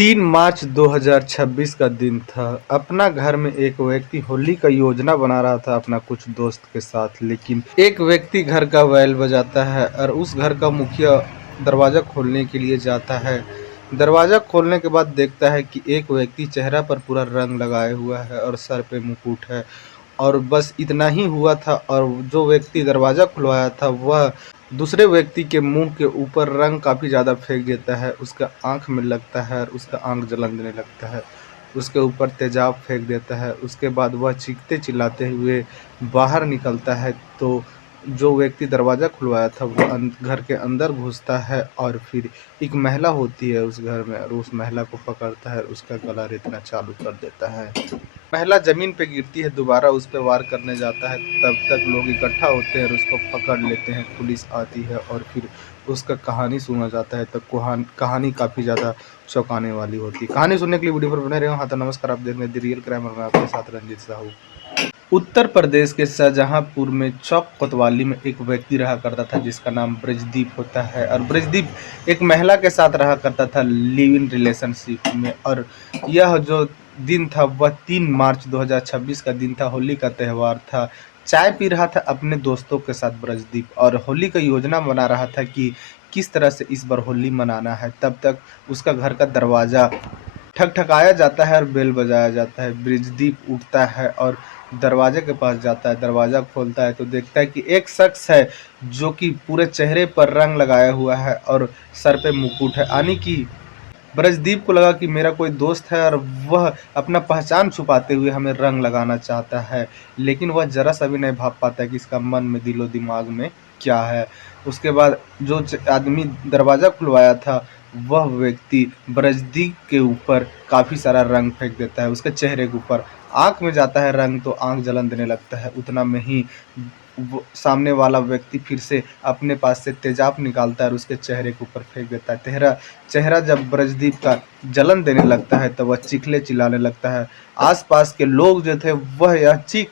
3 मार्च 2026 का दिन था। अपना घर में एक व्यक्ति होली का योजना बना रहा था अपना कुछ दोस्त के साथ, लेकिन एक व्यक्ति घर का बैल बजाता है और उस घर का मुखिया दरवाज़ा खोलने के लिए जाता है। दरवाज़ा खोलने के बाद देखता है कि एक व्यक्ति चेहरा पर पूरा रंग लगाए हुआ है और सर पे मुकुट है। और बस इतना ही हुआ था और जो व्यक्ति दरवाज़ा खुलवाया था वह दूसरे व्यक्ति के मुंह के ऊपर रंग काफ़ी ज़्यादा फेंक देता है। उसका आँख में लगता है और उसका आँख जलन देने लगता है। उसके ऊपर तेज़ाब फेंक देता है। उसके बाद वह चीखते-चिल्लाते हुए बाहर निकलता है, तो जो व्यक्ति दरवाज़ा खुलवाया था वो घर के अंदर घुसता है और फिर एक महिला होती है उस घर में और उस महिला को पकड़ता है और उसका गला रेतना चालू कर देता है। महिला ज़मीन पे गिरती है, दोबारा उस पे वार करने जाता है, तब तक लोग इकट्ठा होते हैं और उसको पकड़ लेते हैं। पुलिस आती है और फिर उसका कहानी सुना जाता है, तो कहानी काफ़ी ज़्यादा चौंकाने वाली होती है। कहानी सुनने के लिए वीडियो पर बने रहें। हाँ तो नमस्कार, आप देख रहे हैं द रियल क्राइम और मैं आपके साथ रंजीत साहू। उत्तर प्रदेश के शाहजहांपुर में चौक कोतवाली में एक व्यक्ति रहा करता था जिसका नाम ब्रजदीप होता है। और ब्रजदीप एक महिला के साथ रहा करता था लिव इन रिलेशनशिप में। और यह जो दिन था वह 3 मार्च 2026 का दिन था। होली का त्यौहार था। चाय पी रहा था अपने दोस्तों के साथ ब्रजदीप और होली का योजना बना रहा था कि किस तरह से इस बार होली मनाना है। तब तक उसका घर का दरवाज़ा ठकठकाया जाता है और बेल बजाया जाता है। ब्रजदीप उठता है और दरवाजे के पास जाता है। दरवाज़ा खोलता है तो देखता है कि एक शख्स है जो कि पूरे चेहरे पर रंग लगाया हुआ है और सर पे मुकुट है। यानी कि ब्रजदीप को लगा कि मेरा कोई दोस्त है और वह अपना पहचान छुपाते हुए हमें रंग लगाना चाहता है, लेकिन वह ज़रा सा भी नहीं भाप पाता है कि इसका मन में, दिलो दिमाग में क्या है। उसके बाद जो आदमी दरवाज़ा खुलवाया था वह व्यक्ति ब्रजदीप के ऊपर काफ़ी सारा रंग फेंक देता है। उसके चेहरे के ऊपर आँख में जाता है रंग, तो आँख जलन देने लगता है। उतना में ही वो सामने वाला व्यक्ति फिर से अपने पास से तेजाब निकालता है और उसके चेहरे के ऊपर फेंक देता है। चेहरा जब ब्रजदीप का जलन देने लगता है तो वह चीखने चिल्लाने लगता है। आसपास के लोग जो थे वह यह चीख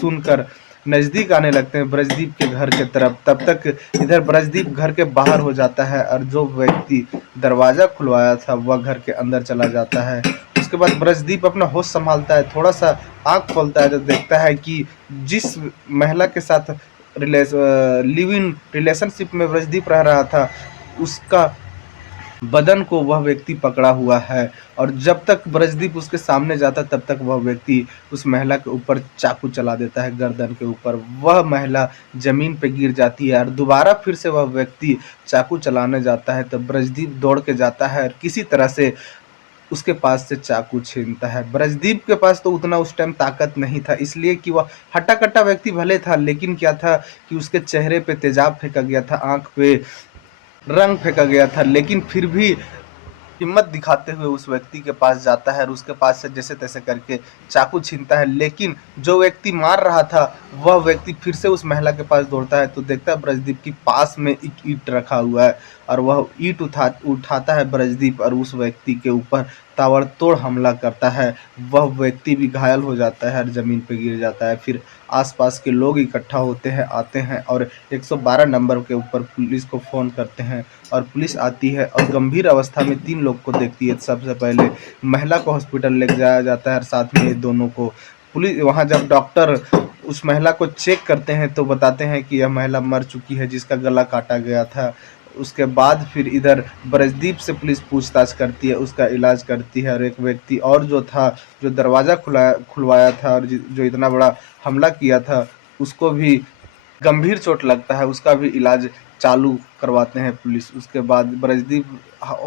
सुनकर नज़दीक आने लगते हैं ब्रजदीप के घर के तरफ। तब तक इधर ब्रजदीप घर के बाहर हो जाता है और जो व्यक्ति दरवाज़ा खुलवाया था वह घर के अंदर चला जाता है। उसके बाद ब्रजदीप अपना होश संभालता है, थोड़ा सा आँख खोलता है तो देखता है कि जिस महिला के साथ लिव इन रिलेशनशिप में ब्रजदीप रह रहा था उसका बदन को वह व्यक्ति पकड़ा हुआ है। और जब तक ब्रजदीप उसके सामने जाता तब तक वह व्यक्ति उस महिला के ऊपर चाकू चला देता है गर्दन के ऊपर। वह महिला जमीन पे गिर जाती है और दोबारा फिर से वह व्यक्ति चाकू चलाने जाता है, तब ब्रजदीप दौड़ के जाता है और किसी तरह से उसके पास से चाकू छीनता है। ब्रजदीप के पास तो उतना उस टाइम ताकत नहीं था, इसलिए कि वह हट्टा-कट्टा व्यक्ति भले था, लेकिन क्या था कि उसके चेहरे पे तेजाब फेंका गया था, आँख पे रंग फेंका गया था, लेकिन फिर भी हिम्मत दिखाते हुए उस व्यक्ति के पास जाता है और उसके पास से जैसे तैसे करके चाकू छीनता है। लेकिन जो व्यक्ति मार रहा था वह व्यक्ति फिर से उस महिला के पास दौड़ता है तो देखता है ब्रजदीप की पास में एक ईंट रखा हुआ है और वह ईंट उठाता है ब्रजदीप और उस व्यक्ति के ऊपर ताबड़तोड़ हमला करता है। वह व्यक्ति भी घायल हो जाता है और ज़मीन पर गिर जाता है। फिर आसपास के लोग इकट्ठा होते हैं, आते हैं और 112 नंबर के ऊपर पुलिस को फ़ोन करते हैं और पुलिस आती है और गंभीर अवस्था में 3 लोग को देखती है। सबसे पहले महिला को हॉस्पिटल ले जाया जाता है और साथ में ये दोनों को पुलिस वहाँ जब डॉक्टर उस महिला को चेक करते हैं तो बताते हैं कि यह महिला मर चुकी है जिसका गला काटा गया था। उसके बाद फिर इधर ब्रजदीप से पुलिस पूछताछ करती है, उसका इलाज करती है और एक व्यक्ति और जो था, जो दरवाज़ा खुलवाया था और जो इतना बड़ा हमला किया था, उसको भी गंभीर चोट लगता है, उसका भी इलाज चालू करवाते हैं पुलिस। उसके बाद ब्रजदीप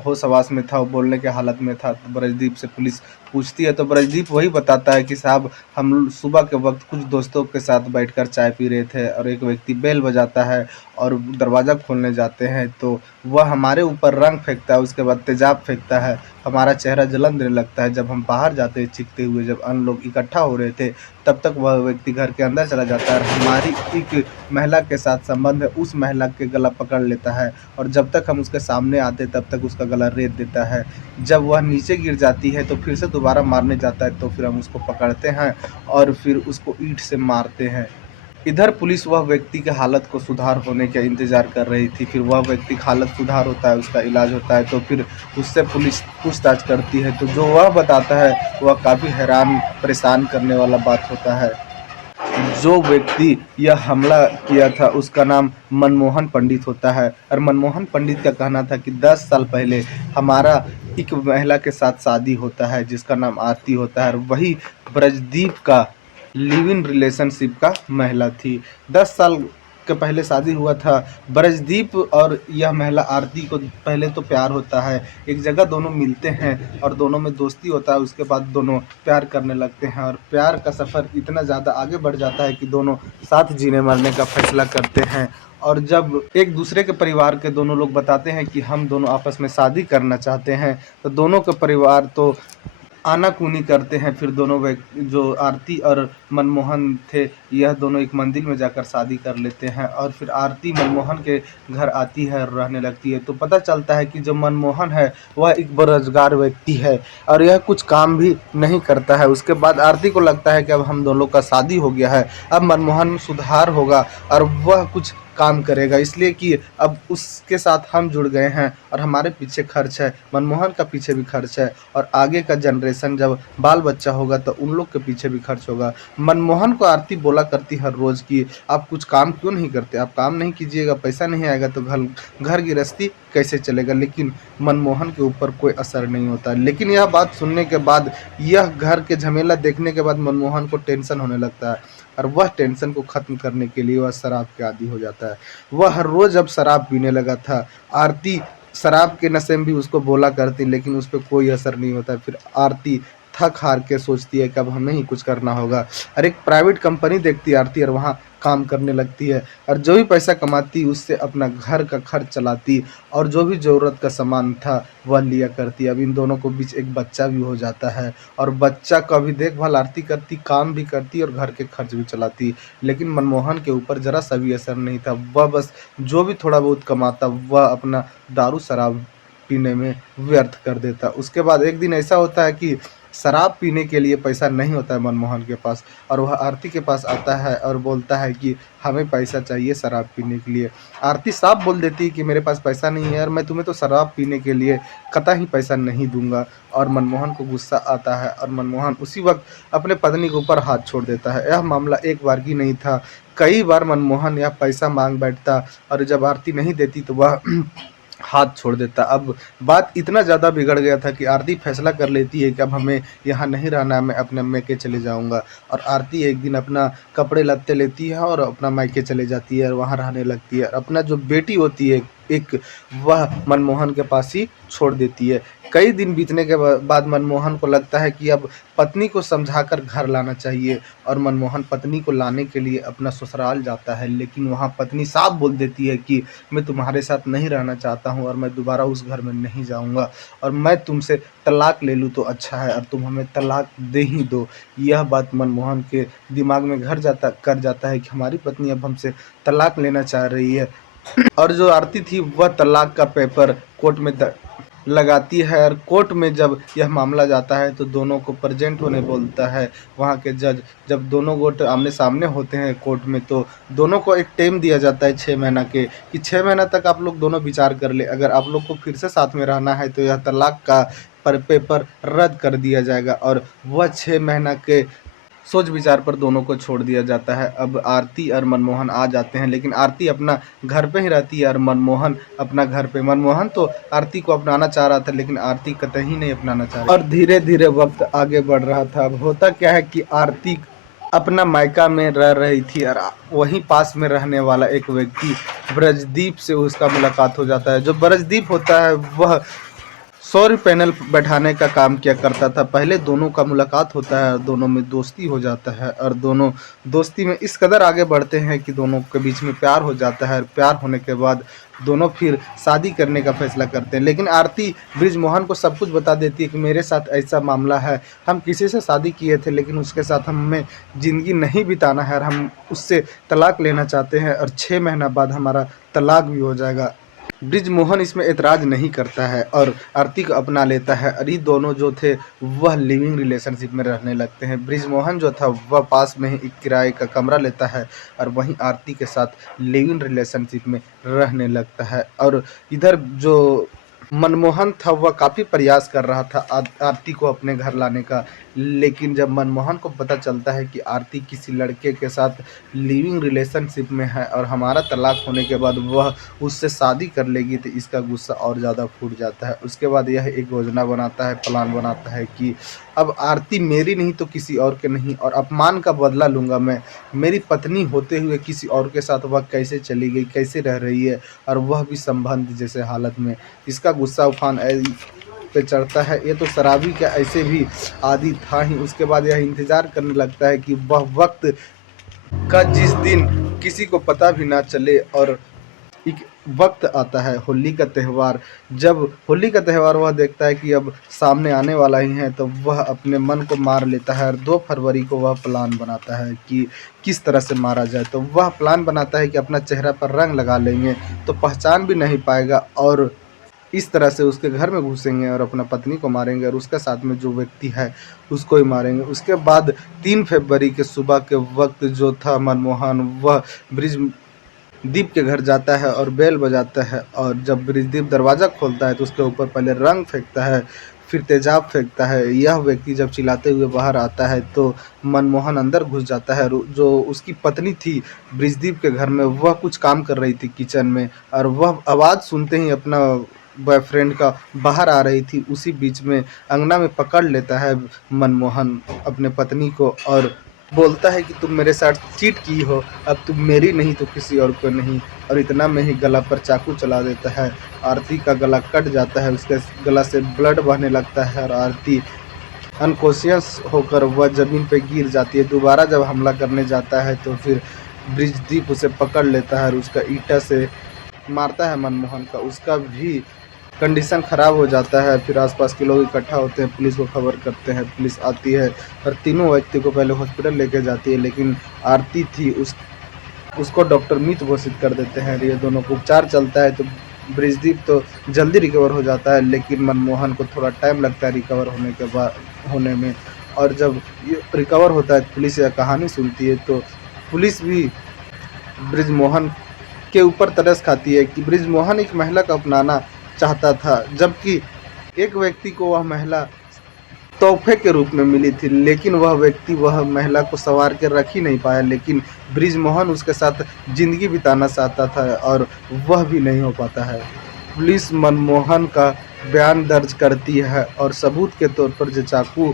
होश-हवास में था, वो बोलने के हालत में था, तो ब्रजदीप से पुलिस पूछती है तो ब्रजदीप वही बताता है कि साहब हम सुबह के वक्त कुछ दोस्तों के साथ बैठकर चाय पी रहे थे और एक व्यक्ति बेल बजाता है और दरवाज़ा खोलने जाते हैं तो वह हमारे ऊपर रंग फेंकता है, उसके बाद तेजाब फेंकता है, हमारा चेहरा जलन देने लगता है। जब हम बाहर जाते हैं चीखते हुए, जब अन्य लोग इकट्ठा हो रहे थे तब तक वह व्यक्ति घर के अंदर चला जाता है और हमारी एक महिला के साथ संबंध है, उस महिला के गला पकड़ लेता है और जब तक हम उसके सामने आते तब तक उसका गला रेत देता है। जब वह नीचे गिर जाती है तो फिर से दोबारा मारने जाता है तो फिर हम उसको पकड़ते हैं और फिर उसको ईंट से मारते हैं। इधर पुलिस वह व्यक्ति के हालत को सुधार होने का इंतज़ार कर रही थी। फिर वह व्यक्ति का हालत सुधार होता है, उसका इलाज होता है, तो फिर उससे पुलिस पूछताछ करती है, तो जो वह बताता है वह काफ़ी हैरान परेशान करने वाला बात होता है। जो व्यक्ति यह हमला किया था उसका नाम मनमोहन पंडित होता है, और मनमोहन पंडित का कहना था कि 10 साल पहले हमारा एक महिला के साथ शादी होता है जिसका नाम आरती होता है, और वही ब्रजदीप का लिव इन रिलेशनशिप का महिला थी। 10 साल के पहले शादी हुआ था। ब्रजदीप और यह महिला आरती को पहले तो प्यार होता है, एक जगह दोनों मिलते हैं और दोनों में दोस्ती होता है। उसके बाद दोनों प्यार करने लगते हैं और प्यार का सफ़र इतना ज़्यादा आगे बढ़ जाता है कि दोनों साथ जीने मरने का फैसला करते हैं। और जब एक दूसरे के परिवार के दोनों लोग बताते हैं कि हम दोनों आपस में शादी करना चाहते हैं, तो दोनों के परिवार तो आनाकानी करते हैं। फिर दोनों व्यक्ति, जो आरती और मनमोहन थे, यह दोनों एक मंदिर में जाकर शादी कर लेते हैं, और फिर आरती मनमोहन के घर आती है और रहने लगती है। तो पता चलता है कि जो मनमोहन है वह एक बेरोजगार व्यक्ति है और यह कुछ काम भी नहीं करता है। उसके बाद आरती को लगता है कि अब हम दोनों का शादी हो गया है, अब मनमोहन में सुधार होगा और वह कुछ काम करेगा, इसलिए कि अब उसके साथ हम जुड़ गए हैं और हमारे पीछे खर्च है, मनमोहन का पीछे भी खर्च है, और आगे का जनरेशन जब बाल बच्चा होगा तो उन लोग के पीछे भी खर्च होगा। मनमोहन को आरती बोला करती हर रोज़ कि आप कुछ काम क्यों नहीं करते, आप काम नहीं कीजिएगा, पैसा नहीं आएगा तो घर घर गृहस्थी कैसे चलेगा। लेकिन मनमोहन के ऊपर कोई असर नहीं होता। लेकिन यह बात सुनने के बाद, यह घर के झमेला देखने के बाद मनमोहन को टेंशन होने लगता है, और वह टेंशन को ख़त्म करने के लिए वह शराब के आदी हो जाता है। वह हर रोज़ अब शराब पीने लगा था। आरती शराब के नशे में भी उसको बोला करती, लेकिन उस पे कोई असर नहीं होता। फिर आरती थक हार के सोचती है कि अब हमें ही कुछ करना होगा, और एक प्राइवेट कंपनी देखती है आरती और वहाँ काम करने लगती है, और जो भी पैसा कमाती उससे अपना घर का खर्च चलाती, और जो भी ज़रूरत का सामान था वह लिया करती। अब इन दोनों को बीच एक बच्चा भी हो जाता है, और बच्चा का भी देखभाल आरती करती, काम भी करती और घर के खर्च भी चलाती। लेकिन मनमोहन के ऊपर ज़रा सा भी असर नहीं था। वह बस जो भी थोड़ा बहुत कमाता वह अपना दारू शराब पीने में व्यर्थ कर देता। उसके बाद एक दिन ऐसा होता है कि शराब पीने के लिए पैसा नहीं होता है मनमोहन के पास, और वह आरती के पास आता है और बोलता है कि हमें पैसा चाहिए शराब पीने के लिए। आरती साफ बोल देती है कि मेरे पास पैसा नहीं है और मैं तुम्हें तो शराब पीने के लिए कतई पैसा नहीं दूंगा। और मनमोहन को गुस्सा आता है और मनमोहन उसी वक्त अपने पत्नी के ऊपर हाथ छोड़ देता है। यह मामला एक बार की नहीं था, कई बार मनमोहन यह पैसा मांग बैठता, और जब आरती नहीं देती तो वह हाथ छोड़ देता। अब बात इतना ज़्यादा बिगड़ गया था कि आरती फैसला कर लेती है कि अब हमें यहाँ नहीं रहना है, मैं अपने मैके चले जाऊँगा। और आरती एक दिन अपना कपड़े लत्ते लेती है और अपना मैके चले जाती है और वहाँ रहने लगती है। अपना जो बेटी होती है एक, वह मनमोहन के पास ही छोड़ देती है। कई दिन बीतने के बाद मनमोहन को लगता है कि अब पत्नी को समझाकर घर लाना चाहिए, और मनमोहन पत्नी को लाने के लिए अपना ससुराल जाता है। लेकिन वहाँ पत्नी साफ बोल देती है कि मैं तुम्हारे साथ नहीं रहना चाहता हूँ और मैं दोबारा उस घर में नहीं जाऊँगा, और मैं तुमसे तलाक ले लूँ तो अच्छा है, और तुम हमें तलाक दे ही दो। यह बात मनमोहन के दिमाग में घर जाता है कि हमारी पत्नी अब हमसे तलाक लेना चाह रही है। और जो आरती थी वह तलाक का पेपर कोर्ट में लगाती है, और कोर्ट में जब यह मामला जाता है तो दोनों को प्रेजेंट होने बोलता है वहाँ के जज। जब दोनों गोट आमने सामने होते हैं कोर्ट में, तो दोनों को एक टाइम दिया जाता है 6 महीना के, कि 6 महीना तक आप लोग दोनों विचार कर ले। अगर आप लोग को फिर से साथ में रहना है तो यह तलाक का पेपर रद्द कर दिया जाएगा, और वह 6 महीना के सोच विचार पर दोनों को छोड़ दिया जाता है। अब आरती और मनमोहन आ जाते हैं, लेकिन आरती अपना घर पे ही रहती है और मनमोहन अपना घर पे। मनमोहन तो आरती को अपनाना चाह रहा था, लेकिन आरती कतई नहीं अपनाना चाह रही। और धीरे धीरे वक्त आगे बढ़ रहा था। अब होता क्या है कि आरती अपना मायका में रह रही थी, और वहीं पास में रहने वाला एक व्यक्ति ब्रजदीप से उसका मुलाकात हो जाता है। जो ब्रजदीप होता है वह सौर पैनल बैठाने का काम किया करता था। पहले दोनों का मुलाकात होता है और दोनों में दोस्ती हो जाता है, और दोनों दोस्ती में इस कदर आगे बढ़ते हैं कि दोनों के बीच में प्यार हो जाता है, और प्यार होने के बाद दोनों फिर शादी करने का फैसला करते हैं। लेकिन आरती ब्रिजमोहन को सब कुछ बता देती है कि मेरे साथ ऐसा मामला है, हम किसी से शादी किए थे लेकिन उसके साथ हमें ज़िंदगी नहीं बिताना है और हम उससे तलाक लेना चाहते हैं, और 6 महीना बाद हमारा तलाक भी हो जाएगा। ब्रिजमोहन इसमें एतराज नहीं करता है और आरती को अपना लेता है और ये दोनों जो थे वह लिविंग रिलेशनशिप में रहने लगते हैं। ब्रिजमोहन जो था वह पास में ही एक किराए का कमरा लेता है और वहीं आरती के साथ लिविंग रिलेशनशिप में रहने लगता है। और इधर जो मनमोहन था वह काफ़ी प्रयास कर रहा था आरती को अपने घर लाने का, लेकिन जब मनमोहन को पता चलता है कि आरती किसी लड़के के साथ लिविंग रिलेशनशिप में है और हमारा तलाक होने के बाद वह उससे शादी कर लेगी, तो इसका गुस्सा और ज़्यादा फूट जाता है। उसके बाद यह एक योजना बनाता है, प्लान बनाता है कि अब आरती मेरी नहीं तो किसी और के नहीं, और अपमान का बदला लूँगा मैं। मेरी पत्नी होते हुए किसी और के साथ वह कैसे चली गई, कैसे रह रही है, और वह भी संबंध जैसे हालत में। इसका गुस्सा उफान पे चढ़ता है। ये तो शराबी का ऐसे भी आदी था ही। उसके बाद यह इंतज़ार करने लगता है कि वह वक्त का जिस दिन किसी को पता भी ना चले, और एक वक्त आता है होली का त्यौहार। जब होली का त्यौहार वह देखता है कि अब सामने आने वाला ही है, तो वह अपने मन को मार लेता है और 2 फरवरी को वह प्लान बनाता है कि किस तरह से मारा जाए। तो वह प्लान बनाता है कि अपना चेहरा पर रंग लगा लेंगे तो पहचान भी नहीं पाएगा, और इस तरह से उसके घर में घुसेंगे और अपना पत्नी को मारेंगे और उसके साथ में जो व्यक्ति है उसको ही मारेंगे। उसके बाद 3 फरवरी के सुबह के वक्त जो था मनमोहन वह ब्रिज दीप के घर जाता है और बेल बजाता है, और जब ब्रिजदीप दरवाज़ा खोलता है तो उसके ऊपर पहले रंग फेंकता है, फिर तेजाब फेंकता है। यह व्यक्ति जब चिल्लाते हुए बाहर आता है तो मनमोहन अंदर घुस जाता है। जो उसकी पत्नी थी ब्रिजदीप के घर में, वह कुछ काम कर रही थी किचन में, और वह आवाज़ सुनते ही अपना बॉयफ्रेंड का बाहर आ रही थी। उसी बीच में अंगना में पकड़ लेता है मनमोहन अपने पत्नी को और बोलता है कि तुम मेरे साथ चीट की हो, अब तुम मेरी नहीं तो किसी और को नहीं। और इतना में ही गला पर चाकू चला देता है। आरती का गला कट जाता है, उसके गला से ब्लड बहने लगता है और आरती अनकॉन्शियस होकर वह ज़मीन पे गिर जाती है। दोबारा जब हमला करने जाता है तो फिर ब्रिजदीप उसे पकड़ लेता है और उसका ईंटा से मारता है मनमोहन का। उसका भी कंडीशन ख़राब हो जाता है। फिर आसपास के लोग इकट्ठा होते हैं, पुलिस को खबर करते हैं, पुलिस आती है और तीनों व्यक्ति को पहले हॉस्पिटल लेके जाती है, लेकिन आरती थी उसको डॉक्टर मृत घोषित कर देते हैं। ये दोनों को उपचार चलता है तो ब्रिजदीप तो जल्दी रिकवर हो जाता है, लेकिन मनमोहन को थोड़ा टाइम लगता है रिकवर होने में। और जब ये रिकवर होता है, पुलिस यह कहानी सुनती है, तो पुलिस भी ब्रिजमोहन के ऊपर तरस खाती है कि ब्रिजमोहन एक महिला को अपनाना चाहता था, जबकि एक व्यक्ति को वह महिला तोहफे के रूप में मिली थी, लेकिन वह व्यक्ति वह महिला को संवार के रख ही नहीं पाया। लेकिन ब्रिजमोहन उसके साथ ज़िंदगी बिताना चाहता था और वह भी नहीं हो पाता है। पुलिस मनमोहन का बयान दर्ज करती है और सबूत के तौर पर जो चाकू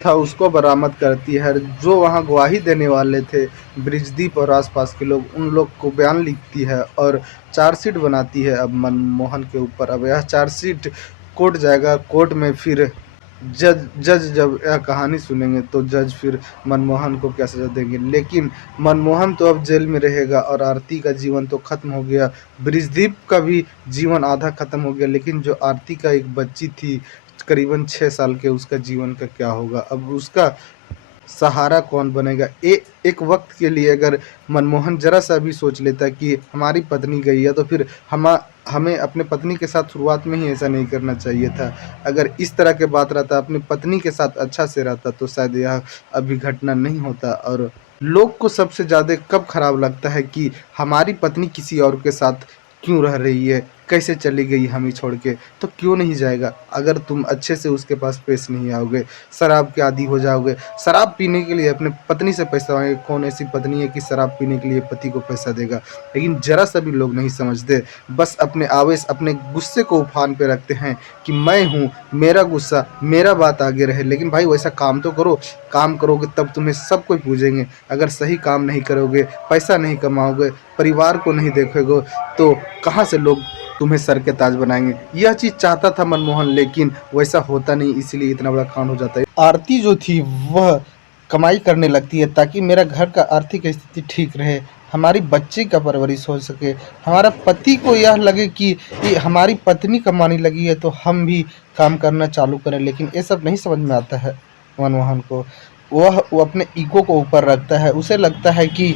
था उसको बरामद करती है। जो वहाँ गवाही देने वाले थे ब्रिजदीप और आसपास के लोग, उन लोग को बयान लिखती है और चार्जशीट बनाती है अब मनमोहन के ऊपर। अब यह चार्जशीट कोर्ट जाएगा, कोर्ट में फिर जज जब यह कहानी सुनेंगे तो जज फिर मनमोहन को क्या सज़ा देंगे। लेकिन मनमोहन तो अब जेल में रहेगा और आरती का जीवन तो ख़त्म हो गया, ब्रिजदीप का भी जीवन आधा ख़त्म हो गया। लेकिन जो आरती का एक बच्ची थी करीबन 6 साल के, उसका जीवन का क्या होगा? अब उसका सहारा कौन बनेगा? एक वक्त के लिए अगर मनमोहन ज़रा सा भी सोच लेता कि हमारी पत्नी गई है, तो फिर हमें अपने पत्नी के साथ शुरुआत में ही ऐसा नहीं करना चाहिए था। अगर इस तरह के बात रहता, अपनी पत्नी के साथ अच्छा से रहता, तो शायद यह अभी घटना नहीं होता। और लोग को सबसे ज़्यादा कब खराब लगता है कि हमारी पत्नी किसी और के साथ क्यों रह रही है, कैसे चली गई हमें छोड़ के? तो क्यों नहीं जाएगा? अगर तुम अच्छे से उसके पास पेश नहीं आओगे, शराब के आदी हो जाओगे। शराब पीने के लिए अपने पत्नी से पैसा मांगे, कौन ऐसी पत्नी है कि शराब पीने के लिए पति को पैसा देगा? लेकिन ज़रा सा भी लोग नहीं समझते, बस अपने आवेश, अपने गुस्से को उफान पे रखते हैं कि मैं हूँ, मेरा गुस्सा, मेरा बात आगे रहे। लेकिन भाई वैसा काम तो करो, काम करोगे तब तुम्हें सब कोई पूजेंगे। अगर सही काम नहीं करोगे, पैसा नहीं कमाओगे, परिवार को नहीं देखोगे, तो कहाँ से लोग तुम्हें सर के ताज बनाएंगे? यह चीज़ चाहता था मनमोहन, लेकिन वैसा होता नहीं, इसीलिए इतना बड़ा कांड हो जाता है। आरती जो थी वह कमाई करने लगती है ताकि मेरा घर का आर्थिक स्थिति ठीक रहे, हमारी बच्ची का परवरिश हो सके, हमारा पति को यह लगे कि ये हमारी पत्नी कमाने लगी है तो हम भी काम करना चालू करें। लेकिन ये सब नहीं समझ में आता है मनमोहन को। वो अपने ईगो को ऊपर रखता है। उसे लगता है कि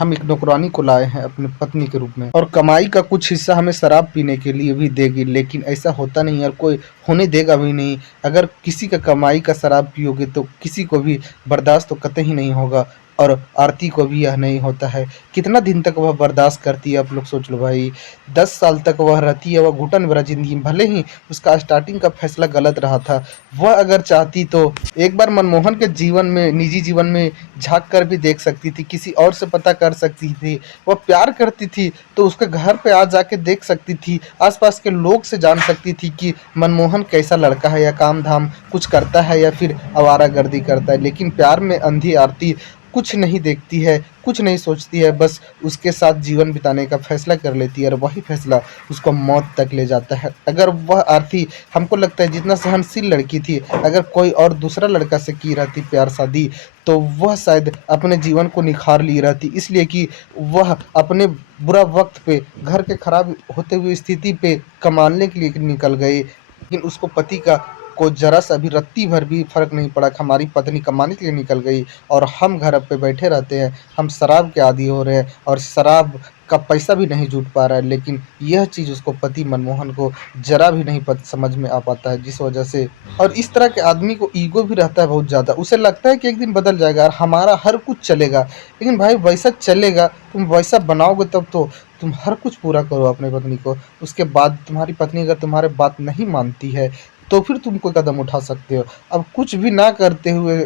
हम एक नौकरानी को लाए हैं अपनी पत्नी के रूप में और कमाई का कुछ हिस्सा हमें शराब पीने के लिए भी देगी, लेकिन ऐसा होता नहीं और कोई होने देगा भी नहीं। अगर किसी का कमाई का शराब पियोगे तो किसी को भी बर्दाश्त तो कतई नहीं होगा और आरती को भी यह नहीं होता है। कितना दिन तक वह बर्दाश्त करती है आप लोग सोच लो भाई। 10 साल तक वह रहती है, वह घुटन भरा जिंदगी, भले ही उसका स्टार्टिंग का फैसला गलत रहा था। वह अगर चाहती तो एक बार मनमोहन के जीवन में, निजी जीवन में झाँक कर भी देख सकती थी, किसी और से पता कर सकती थी। वह प्यार करती थी तो उसके घर पे आ जाके देख सकती थी, आस-पास के लोग से जान सकती थी कि मनमोहन कैसा लड़का है, या काम-धाम कुछ करता है या फिर आवारागर्दी करता है। लेकिन प्यार में अंधी आरती कुछ नहीं देखती है, कुछ नहीं सोचती है, बस उसके साथ जीवन बिताने का फैसला कर लेती है और वही फैसला उसको मौत तक ले जाता है। अगर वह आरती, हमको लगता है जितना सहनशील लड़की थी, अगर कोई और दूसरा लड़का से की रहती प्यार शादी, तो वह शायद अपने जीवन को निखार ली रहती। इसलिए कि वह अपने बुरा वक़्त पे, घर के खराब होते हुए स्थिति पे कमाने के लिए निकल गए, लेकिन उसको पति का को ज़रा-सा भी रत्ती भर भी फ़र्क नहीं पड़ा कि हमारी पत्नी कमाने के लिए निकल गई और हम घर पे बैठे रहते हैं। हम शराब के आदी हो रहे हैं और शराब का पैसा भी नहीं जुट पा रहा है, लेकिन यह चीज़ उसको पति मनमोहन को ज़रा भी नहीं समझ में आ पाता है, जिस वजह से और इस तरह के आदमी को ईगो भी रहता है बहुत ज़्यादा। उसे लगता है कि एक दिन बदल जाएगा और हमारा हर कुछ चलेगा। लेकिन भाई वैसा चलेगा, तुम वैसा बनाओगे तब तो तुम हर कुछ पूरा करो अपनी पत्नी को। उसके बाद तुम्हारी पत्नी अगर तुम्हारी बात नहीं मानती है, तो फिर तुम कोई कदम उठा सकते हो। अब कुछ भी ना करते हुए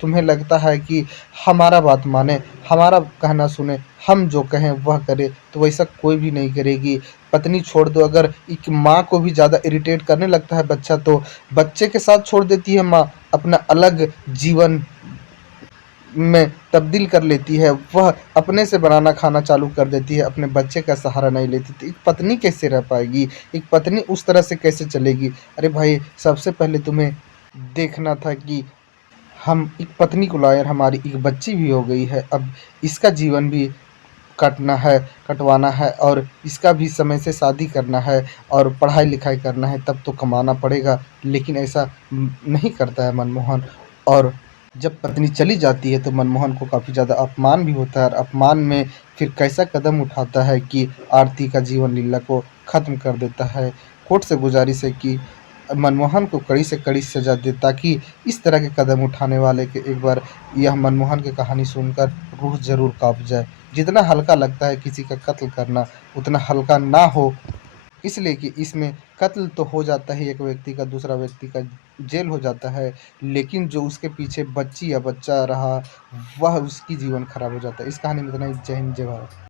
तुम्हें लगता है कि हमारा बात माने, हमारा कहना सुने, हम जो कहें वह करे, तो वैसा कोई भी नहीं करेगी। पत्नी छोड़ दो, अगर एक माँ को भी ज़्यादा इरिटेट करने लगता है बच्चा, तो बच्चे के साथ छोड़ देती है माँ, अपना अलग जीवन में तब्दील कर लेती है। वह अपने से बनाना खाना चालू कर देती है, अपने बच्चे का सहारा नहीं लेती। तो एक पत्नी कैसे रह पाएगी? एक पत्नी उस तरह से कैसे चलेगी? अरे भाई, सबसे पहले तुम्हें देखना था कि हम एक पत्नी को लाए और हमारी एक बच्ची भी हो गई है। अब इसका जीवन भी काटना है, कटवाना है और इसका भी समय से शादी करना है और पढ़ाई-लिखाई करना है, तब तो कमाना पड़ेगा। लेकिन ऐसा नहीं करता है मनमोहन। और जब पत्नी चली जाती है तो मनमोहन को काफ़ी ज़्यादा अपमान भी होता है और अपमान में फिर कैसा कदम उठाता है कि आरती का जीवन लीला को ख़त्म कर देता है। कोर्ट से गुज़ारिश है कि मनमोहन को कड़ी से कड़ी सज़ा दे, ताकि इस तरह के कदम उठाने वाले के एक बार यह मनमोहन की कहानी सुनकर रूह ज़रूर काँप जाए। जितना हल्का लगता है किसी का कत्ल करना, उतना हल्का ना हो, इसलिए कि इसमें कत्ल तो हो जाता है एक व्यक्ति का, दूसरा व्यक्ति का जेल हो जाता है, लेकिन जो उसके पीछे बच्ची या बच्चा रहा, वह उसकी जीवन खराब हो जाता है। इस कहानी में इतना ही। जय हिंद, जय भारत।